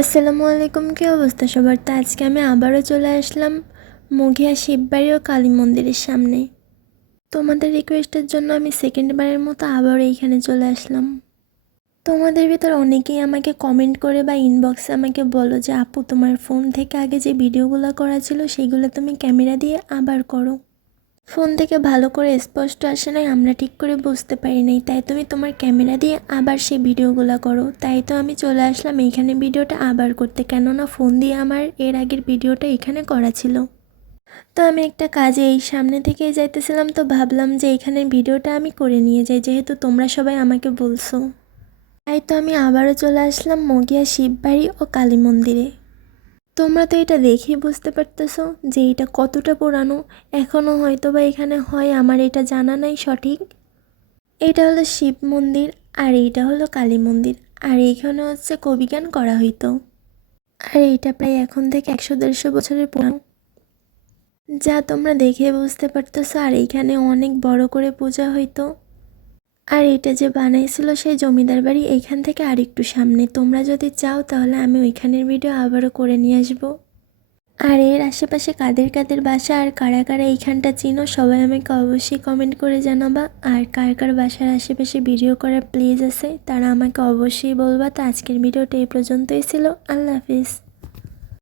আসসালামু আলাইকুম, কী অবস্থা সবার? তো আজকে আমি আবারও চলে আসলাম মঘিয়া শিববাড়ি ও কালী মন্দিরের সামনে। তোমাদের রিকোয়েস্টের জন্য আমি সেকেন্ডবারের মতো আবারও এইখানে চলে আসলাম। তোমাদের ভিতর অনেকেই আমাকে কমেন্ট করে বা ইনবক্সে আমাকে বলো যে আপু, তোমার ফোন থেকে আগে যে ভিডিওগুলো করা ছিল সেগুলো তুমি ক্যামেরা দিয়ে আবার করো। ফোন থেকে ভালো করে স্পষ্ট আসে নাই, আমরা ঠিক করে বুঝতে পারি নাই, তাই তুমি তোমার ক্যামেরা দিয়ে আবার সেই ভিডিওগুলো করো। তাই তো আমি চলে আসলাম এইখানে ভিডিওটা আবার করতে, কেননা ফোন দিয়ে আমার এর আগের ভিডিওটা এখানে করা ছিল। তো আমি একটা কাজে এই সামনে থেকে যাইতেছিলাম, তো ভাবলাম যে এইখানের ভিডিওটা আমি করে নিয়ে যাই, যেহেতু তোমরা সবাই আমাকে বলছো। তাই তো আমি আবারও চলে আসলাম মঘিয়া শিববাড়ি ও কালী মন্দিরে। তোমরা তো এটা দেখেই বুঝতে পারতেছো যে এটা কতটা পুরানো। এখনও হয়তো বা এখানে হয়, আমার এটা জানা নাই সঠিক। এটা হলো শিব মন্দির আর এইটা হলো কালী মন্দির, আর এইখানে হচ্ছে কবিগান করা হইতো। আর এইটা প্রায় এখন থেকে 100-150 বছরের পুরানো, যা তোমরা দেখে বুঝতে পারতেছো। আর এইখানে অনেক বড় করে পূজা হইতো। আর এটা যে বানাইছিল সেই জমিদার বাড়ি এইখান থেকে আরেকটু সামনে। তোমরা যদি চাও তাহলে আমি ওইখানের ভিডিও আবারও করে নিয়ে আসবো। আর এর আশেপাশে কাদের কাদের বাসা আর কারা কারা এইখানটা চিনো, সবাই আমাকে অবশ্যই কমেন্ট করে জানাবা। আর কার কার বাসার আশেপাশে ভিডিও করার প্লেস আছে তারা আমাকে অবশ্যই বলবা। তো আজকের ভিডিওটা এই পর্যন্তই ছিল। আল্লাহ হাফিজ।